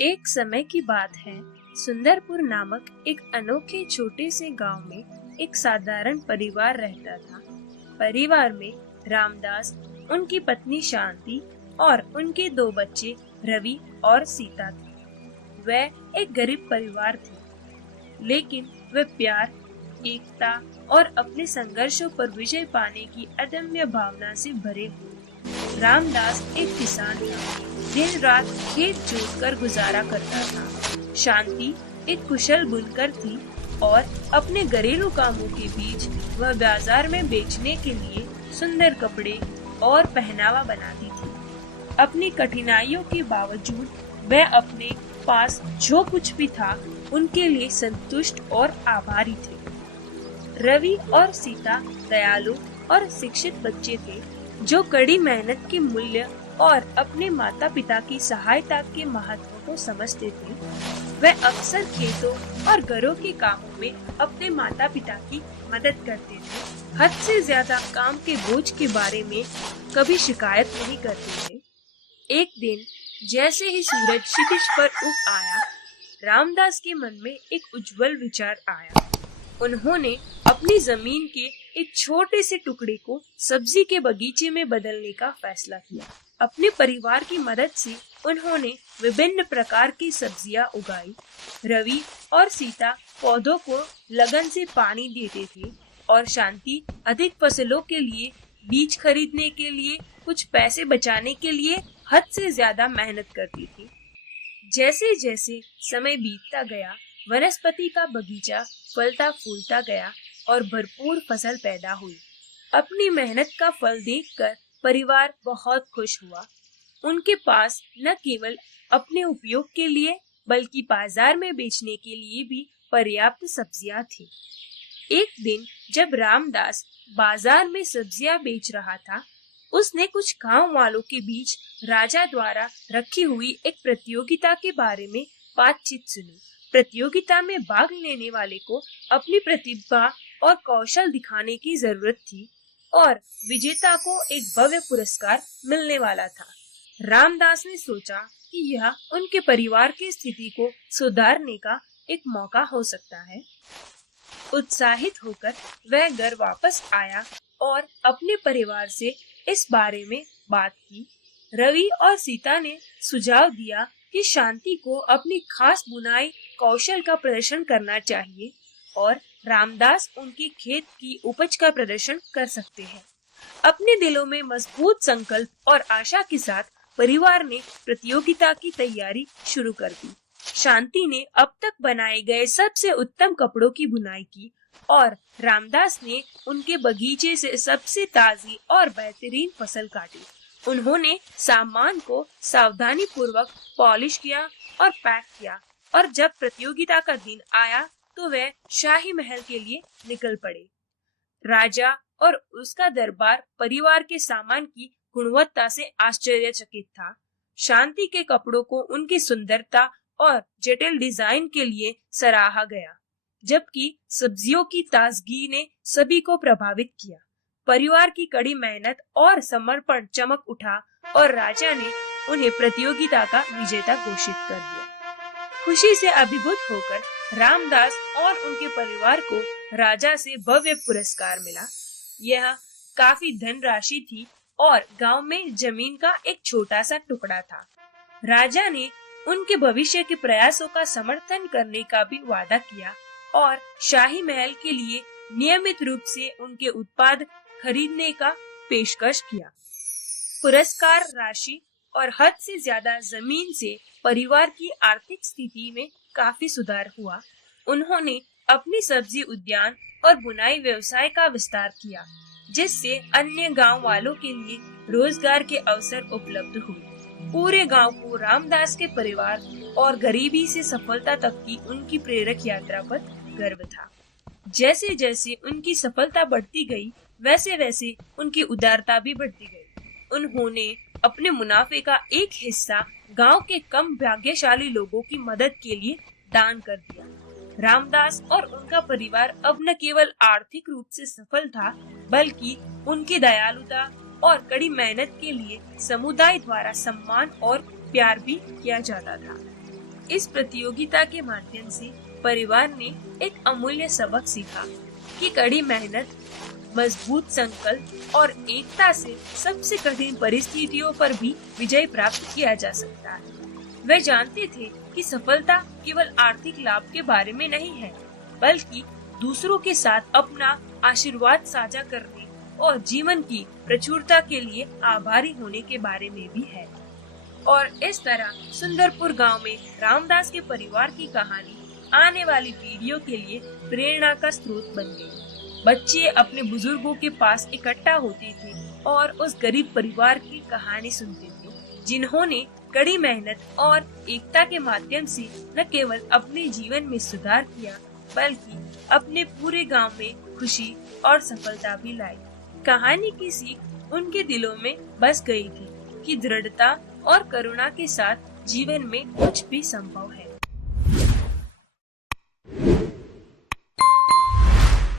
एक समय की बात है। सुंदरपुर नामक एक अनोखे छोटे से गांव में एक साधारण परिवार रहता था। परिवार में रामदास, उनकी पत्नी शांति और उनके दो बच्चे रवि और सीता थे। वह एक गरीब परिवार थे, लेकिन वे प्यार, एकता और अपने संघर्षों पर विजय पाने की अदम्य भावना से भरे हुए। रामदास एक किसान था, दिन रात खेत जोतकर गुजारा करता था। शांति एक कुशल बुनकर थी और अपने घरेलू कामों के बीच वह बाजार में बेचने के लिए सुंदर कपड़े और पहनावा बनाती थी। अपनी कठिनाइयों के बावजूद वह अपने पास जो कुछ भी था उनके लिए संतुष्ट और आभारी थे। रवि और सीता दयालु और शिक्षित बच्चे थे, जो कड़ी मेहनत के मूल्य और अपने माता पिता की सहायता के महत्व को समझते थे। वह अक्सर खेतों और घरों के कामों में अपने माता पिता की मदद करते थे। हद से ज्यादा काम के बोझ के बारे में कभी शिकायत नहीं करते थे। एक दिन जैसे ही सूरज क्षितिज पर उग आया, रामदास के मन में एक उज्जवल विचार आया। उन्होंने अपनी जमीन के एक छोटे से टुकड़े को सब्जी के बगीचे में बदलने का फैसला किया। अपने परिवार की मदद से उन्होंने विभिन्न प्रकार की सब्जियां उगाई। रवि और सीता पौधों को लगन से पानी देते थे और शांति अधिक फसलों के लिए बीज खरीदने के लिए कुछ पैसे बचाने के लिए हद से ज्यादा मेहनत करती थी। जैसे जैसे समय बीतता गया, वनस्पति का बगीचा फलता फूलता गया और भरपूर फसल पैदा हुई। अपनी मेहनत का फल देखकर परिवार बहुत खुश हुआ। उनके पास न केवल अपने उपयोग के लिए बल्कि बाजार में बेचने के लिए भी पर्याप्त सब्जियां थी। एक दिन जब रामदास बाजार में सब्जियां बेच रहा था, उसने कुछ गांव वालों के बीच राजा द्वारा रखी हुई एक प्रतियोगिता के बारे में बातचीत सुनी। प्रतियोगिता में भाग लेने वाले को अपनी प्रतिभा और कौशल दिखाने की जरूरत थी और विजेता को एक भव्य पुरस्कार मिलने वाला था। रामदास ने सोचा कि यह उनके परिवार की स्थिति को सुधारने का एक मौका हो सकता है। उत्साहित होकर वह घर वापस आया और अपने परिवार से इस बारे में बात की। रवि और सीता ने सुझाव दिया कि शांति को अपनी खास बुनाई कौशल का प्रदर्शन करना चाहिए और रामदास उनके खेत की उपज का प्रदर्शन कर सकते हैं। अपने दिलों में मजबूत संकल्प और आशा के साथ परिवार ने प्रतियोगिता की तैयारी शुरू कर दी। शांति ने अब तक बनाए गए सबसे उत्तम कपड़ों की बुनाई की और रामदास ने उनके बगीचे से सबसे ताजी और बेहतरीन फसल काटी। उन्होंने सामान को सावधानी पूर्वक पॉलिश किया और पैक किया और जब प्रतियोगिता का दिन आया तो वे शाही महल के लिए निकल पड़े। राजा और उसका दरबार परिवार के सामान की गुणवत्ता से आश्चर्यचकित था। शांति के कपड़ों को उनकी सुंदरता और जटिल डिजाइन के लिए सराहा गया, जबकि सब्जियों की ताजगी ने सभी को प्रभावित किया। परिवार की कड़ी मेहनत और समर्पण चमक उठा और राजा ने उन्हें प्रतियोगिता का विजेता घोषित कर दिया। खुशी से अभिभूत होकर रामदास और उनके परिवार को राजा से भव्य पुरस्कार मिला। यह काफी धनराशि थी और गांव में जमीन का एक छोटा सा टुकड़ा था। राजा ने उनके भविष्य के प्रयासों का समर्थन करने का भी वादा किया और शाही महल के लिए नियमित रूप से उनके उत्पाद खरीदने का पेशकश किया। पुरस्कार राशि और हद से ज्यादा जमीन से परिवार की आर्थिक स्थिति में काफी सुधार हुआ। उन्होंने अपनी सब्जी उद्यान और बुनाई व्यवसाय का विस्तार किया, जिससे अन्य गांव वालों के लिए रोजगार के अवसर उपलब्ध हुए। पूरे गांव को रामदास के परिवार और गरीबी से सफलता तक की उनकी प्रेरक यात्रा पर गर्व था। जैसे जैसे उनकी सफलता बढ़ती गई, वैसे वैसे उनकी उदारता भी बढ़ती गई। उन्होंने अपने मुनाफे का एक हिस्सा गांव के कम भाग्यशाली लोगों की मदद के लिए दान कर दिया। रामदास और उनका परिवार अब न केवल आर्थिक रूप से सफल था, बल्कि उनकी दयालुता और कड़ी मेहनत के लिए समुदाय द्वारा सम्मान और प्यार भी किया जाता था। इस प्रतियोगिता के माध्यम से परिवार ने एक अमूल्य सबक सीखा कि कड़ी मेहनत, मजबूत संकल्प और एकता से सबसे कठिन परिस्थितियों पर भी विजय प्राप्त किया जा सकता है। वे जानते थे कि सफलता केवल आर्थिक लाभ के बारे में नहीं है, बल्कि दूसरों के साथ अपना आशीर्वाद साझा करने और जीवन की प्रचुरता के लिए आभारी होने के बारे में भी है। और इस तरह सुंदरपुर गांव में रामदास के परिवार की कहानी आने वाली पीढ़ियों के लिए प्रेरणा का स्रोत बन गई। बच्चे अपने बुजुर्गों के पास इकट्ठा होते थे और उस गरीब परिवार की कहानी सुनते थे, जिन्होंने कड़ी मेहनत और एकता के माध्यम से न केवल अपने जीवन में सुधार किया, बल्कि अपने पूरे गांव में खुशी और सफलता भी लाई। कहानी की सीख उनके दिलों में बस गई थी कि दृढ़ता और करुणा के साथ जीवन में कुछ भी संभव है।